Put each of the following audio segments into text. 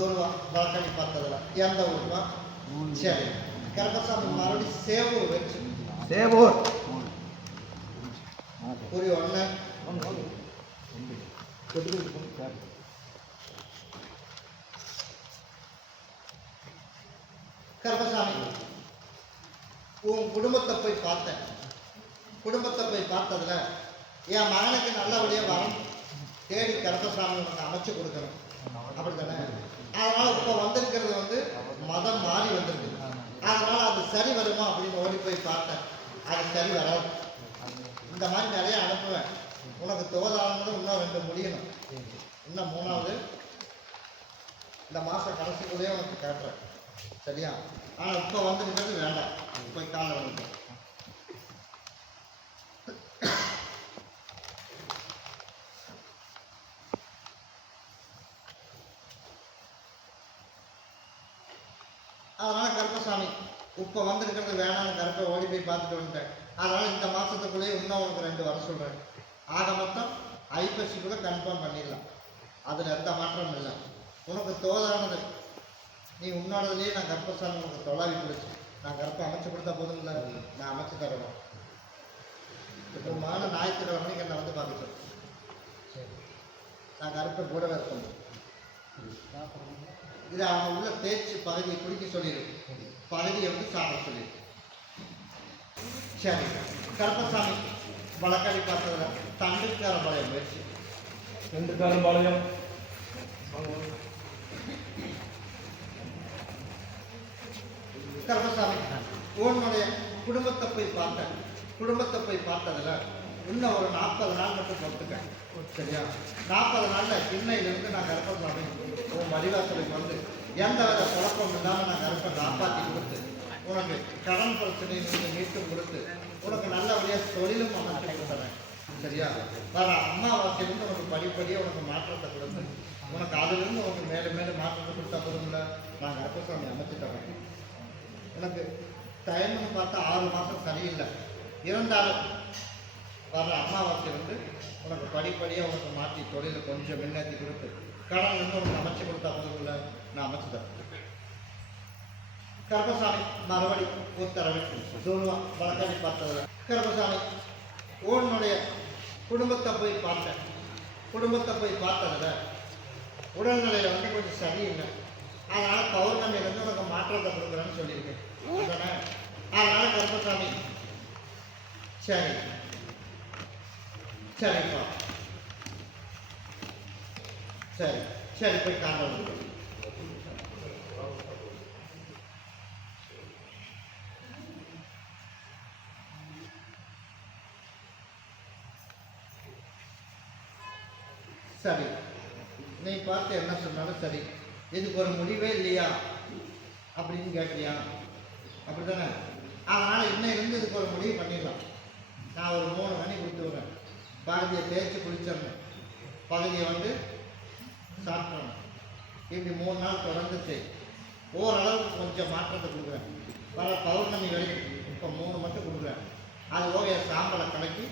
தூரம் வழக்கணி பார்த்ததுல. எந்த ஊருமா? சரி. கருப்பசாமி மறுபடியும் சேவூர் வச்சு. சேவூர். புரிய ஒன்று கருப்பசாமி உன் குடும்பத்தை போய் பார்த்தேன். குடும்பத்தை போய் பார்த்ததுல என் மகனுக்கு நல்லபடியாக வரம் தேடி கருப்பசாமி உனக்கு அமைச்சு கொடுக்கணும். அதனால இப்போ வந்திருக்கிறது வந்து மதம் மாறி வந்திருக்கு. அதனால அது சரி வருமா அப்படின்னு ஓடி போய் பார்த்தேன். அது சரி வராது. இந்த மாதிரி நிறைய அனுப்புவேன். உனக்கு தோதானது இன்னும் ரெண்டு முடியணும். இன்னும் மூணாவது. இந்த மாதம் கடைசிக்குள்ளேயே உனக்கு காட்டுறேன். சரியா? ஆனால் இப்போ வந்துருக்கிறது வேண்டாம். போய் காலைல வந்து அதனால கருப்பசாமி இப்போ வந்திருக்கிறது வேணாம்னு கருப்பை ஓடி போய் பார்த்துட்டு வந்துட்டேன். அதனால இந்த மாசத்துக்குள்ளேயே இன்னும் உனக்கு ரெண்டு வர சொல்றேன். ஆக மொத்தம் ஐப்பசி கூட கன்ஃபார்ம் பண்ணிடலாம். அதுல எந்த மாற்றமும் இல்லை. உனக்கு தோதானது. நீ உன்னோடதுலேயே நான் கருப்பசாமி உனக்கு தொலாவி கொடுச்சு நான் கருப்பை அமைச்சு கொடுத்தா போதுங்களா நான் அமைச்சு தருவேன் இப்போ மான ஞாயிற்றுக்கிழமை என்னை வந்து பார்க்க சொல்லு நான் கருப்பை கூடவே இருக்கணும். இது அவங்க உள்ள தேய்ச்சி பகுதியை குடிக்க சொல்லிடு. பகுதியை வந்து சாப்பிட சொல்லிடு சரி. கருப்பசாமி வழக்காடி பார்த்ததுல தண்டுக்கார பழைய முயற்சி ரெண்டு காலம் பாளையம். கருப்பசாமி உன்னுடைய குடும்பத்தை போய் பார்த்தேன். குடும்பத்தை போய் பார்த்ததுல இன்னும் ஒரு நாற்பது நாள் மட்டும் பொறுத்துக்க. சரியா? நாற்பது நாளில் திண்ணையிலிருந்து நான் கருப்பசாமி உன் மடிவாசலுக்கு வந்து எந்த வித குழப்பம் இல்லாமல் நான் கருப்பை காப்பாற்றி கொடுத்து உனக்கு கடன் பிரச்சனையிலிருந்து மீட்டு கொடுத்து உனக்கு நல்லபடியாக தொழிலும் அமைச்சு கொடுத்துறேன் சரியா? வர அம்மாவாசையிலிருந்து உனக்கு படிப்படியாக உனக்கு மாற்றத்தை கொடுத்து உனக்கு அதுலேருந்து உனக்கு மேலும் மேலும் மாற்றத்தை கொடுத்தா போதும்ல? நான் கருப்பசாமி அமைச்சு தரேன் எனக்கு டைம்னு பார்த்தா ஆறு மாதம் சரியில்லை. இருந்தாலும் வர்ற அம்மாவாசை வந்து உனக்கு படிப்படியாக உனக்கு மாற்றி தொழிலை கொஞ்சம் முன்னேற்றி கொடுத்து கடன் வந்து உனக்கு அமைச்சு கொடுத்தா போதும்ல? அமைச்சு தரேன் கருப்பசாமி மறுபடி உத்தரவு தூர்வா வழக்கடி பார்த்தது கருப்பசாமி உன்னுடைய குடும்பத்தை போய் பார்த்தேன். குடும்பத்தை போய் பார்த்ததில் உடல்நிலையில் வந்து கொஞ்சம் சரியில்லை. அதனால பௌர்ணமியிலேருந்து உனக்கு மாற்றத்தை கொடுக்குறேன்னு சொல்லியிருக்கேன். அதனால் அதனால கருப்பசாமி சரி. சரிப்பா சரி. சரி போய் காண்ட சரி. நீ பார்த்து என்ன சொன்னாலும் சரி. இதுக்கு ஒரு முடிவே இல்லையா? அப்படின்னு கேட்குறியா? அப்படித்தானே? அதனால் இன்னும் இருந்து இதுக்கு ஒரு முடிவு பண்ணிடலாம். நான் ஒரு மூணு மணி கொடுத்து விடுறேன். பகுதியை தேய்ச்சி குளிச்சிடணும். பகுதியை வந்து சாப்பிடணும். இப்படி மூணு நாள் தொடர்ந்துச்சு ஓரளவுக்கு கொஞ்சம் மாற்றத்தை கொடுக்குறேன். வர பௌர்ணமி வரைக்கும் இப்போ மூணு மட்டும் கொடுக்குறேன். அது ஓகே சாம்பலை கலக்கி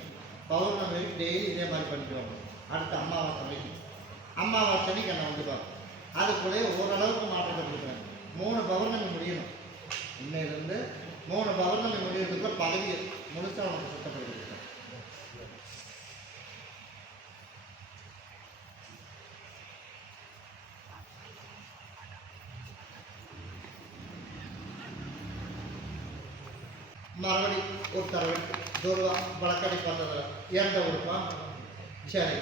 பௌர்ணமி வரைக்கும் டெய்லி இதே மாதிரி பண்ணிக்குவாங்க. அடுத்த அம்மாவாசை வரைக்கும் அம்மாவாசை அன்னைக்கு என்னை வந்து பார்க்கும் அதுக்குள்ளேயே ஓரளவுக்கு மாற்றத்தை கொடுக்குறேன் மூணு பௌர்ணமி முடியணும். இன்னையிலேருந்து மூணு பௌர்ணமி முடியறதுக்குள்ள பதவி முழுசாக அவனுக்கு சுத்தப்படுத்தி கொடுக்குறேன் மறுபடி உத்தரவு தூர்வா வழக்கடைக்கு பார்த்ததில் எந்த ஊருப்பா? சரி.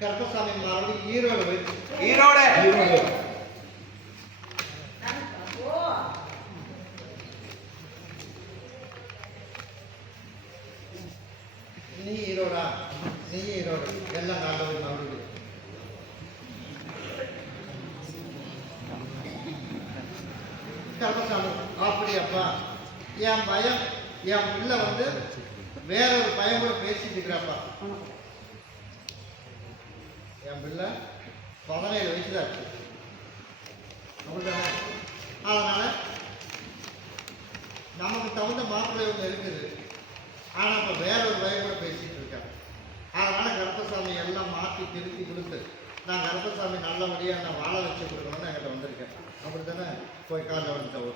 கருப்பசாமி மறுபடி ஈரோடு ஈரோடு. ஈரோடு. நீ ஈரோடா? நீ ஈரோடு. எல்லாம் நல்லது மறுபடியும் கருப்பசாமி அப்படியாப்பா. என் பயம் என் பிள்ளை வந்து வேற ஒரு பையன் கூட பேசிட்டு இருக்கிறாப்பா. என் பிள்ளை பதினேழு வயசு தான் இருக்கு. அப்படிதானே அதனால் நமக்கு தகுந்த மாப்பிள்ளை ஒன்று இருக்குது. ஆனால் இப்போ வேற ஒரு வயப்பட கூட பேசிட்டு இருக்காங்க அதனால் கருப்பசாமி எல்லாம் மாற்றி திருத்தி கொடுத்து நான் கருப்பசாமி நல்லபடியாக நான் வாழ வச்சு கொடுக்கணும்னு என்கிட்ட வந்திருக்கேன். அப்படி தானே போய் காலைல வந்து தவறு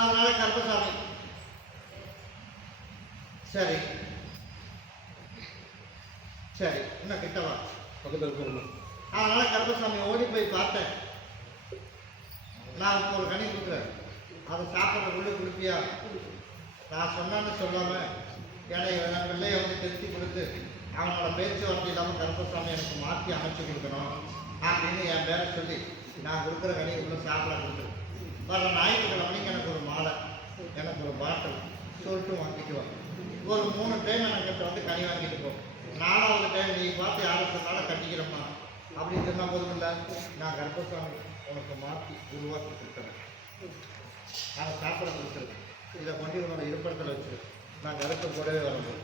அதனால கருப்பசாமி சரி. சரி என்ன கிட்டவா? பக்கத்தில் இருக்கணும் அதனால கருப்பசாமி ஓடி போய் பார்த்தேன். நான் இப்போ ஒரு கனி கொடுக்குறேன். அதை உள்ளே கொடுப்பியா நான் சொன்னான்னு சொல்லாமல் ஏன்னா என் பிள்ளையை வந்து திருத்தி கொடுத்து அவனோட பேச்சுவார்த்தை இல்லாமல் கருப்பசாமி எனக்கு மாற்றி அமைச்சு கொடுக்கணும் அப்படின்னு என் பேரை சொல்லி நான் கொடுக்குற கனி உள்ள சாப்பிட கொடுத்துருக்கேன். வர ஞாயிற்றுக்கிழமைக்கு எனக்கு ஒரு மாலை எனக்கு ஒரு பாட்டில் சொல்லிட்டு வாங்கிட்டு ஒரு மூணு டைம் எனக்கு வந்து கனி வாங்கிட்டு போ. நாலாவது டைம் நீ பார்த்து யாரும் சொன்னாலும் கட்டிக்கிறோம்மா. அப்படின்னு சொன்னால் போதுமில்ல நான் கர்ப்பசாமி உனக்கு மாற்றி உருவாக்கி கொடுத்துறேன் அதை சாப்பிட கொடுத்துருக்கேன் இதை கொண்டு உன்னோட இருப்பிடத்தில் வச்சுருக்கேன் நான் கருத்து கூடவே வரணும்